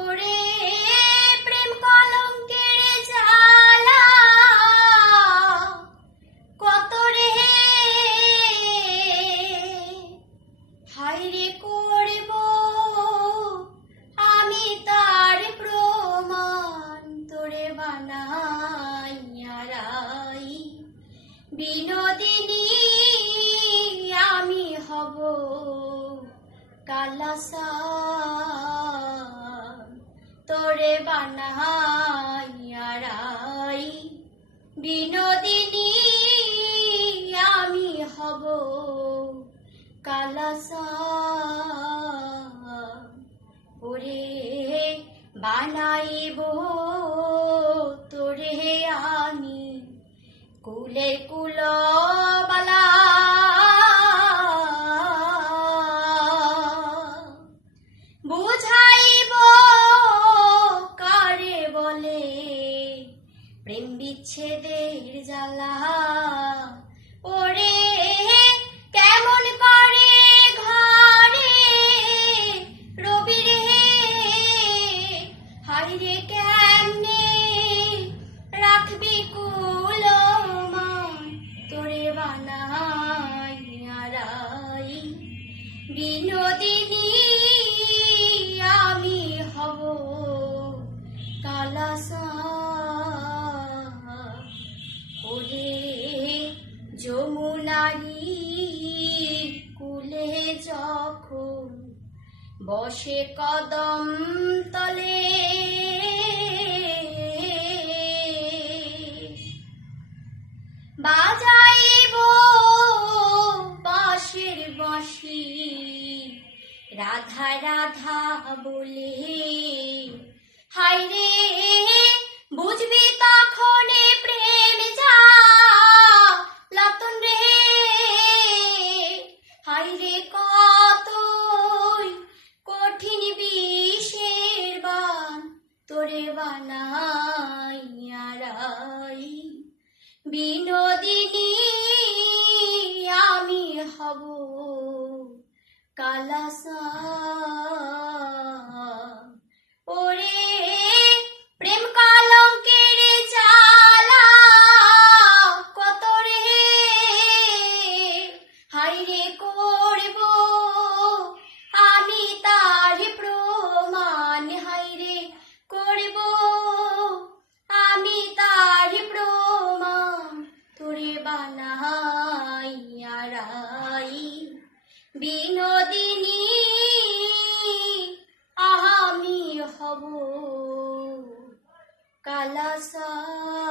ওরে প্রেম কলঙ্কের জ্বালা কত রে, হায়রে করব আমি তার প্রমাণ, তোরে বানাইয়া রাই বিনোদিনী আমি হব কালাসান, তোরে বানাইয়া রাই বিনোদিনী আমি হব কালাসান। ওরে বানাইব তোরে আমি কুলে কুলবালা, বুঝাইব কারে বলে প্রেম বিচ্ছেদের জ্বালা। ওরে কেমন করে ঘরে রবি রে, হায়রে কেমনে রাখবি কুলমান, তোরে বানাইয়া রাই বিনোদিনী আমি হব কালাসান। ওরে যমুনারি কুলে যখন বসে কদম তলে, বাজাইব বাঁশের বাঁশি রাধা রাধা বলে, হায়রে বুঝবি তখন প্রেম জ্বালাতন রে, হায়রে কতই কঠিন বিষের বান, তোরে বানাইয়া রাই বিনোদিনী আমি হব কালাসান। ওরে প্রেম কলঙ্কের জ্বালা কত রে, হায়রে করব আমি তার প্রমাণ, হায়রে করব আমি তার প্রমাণ, তোরে বানাইয়া রাই বিনোদিনী আমি হব কালাসান।